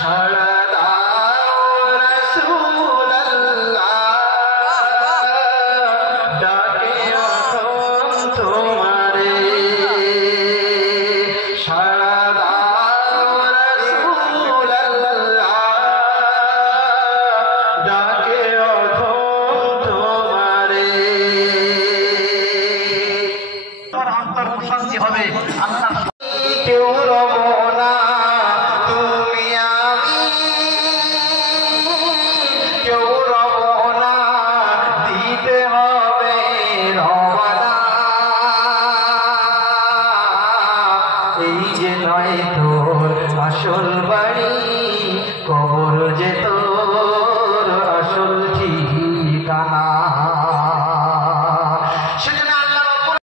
সাড়া দাও রাসূলুল্লাহ, ডাকে অধম তোমারে। সাড়া দাও রাসূলুল্লাহ, ডাকে অধম তোমারে। অন্তর শান্তি হবে। আল্লাহ কেউ রব না তুমি আমি, কেউ রব না দিতে হবে রওনা। এই যে নয় তোর আসল বাড়ি, কবর যে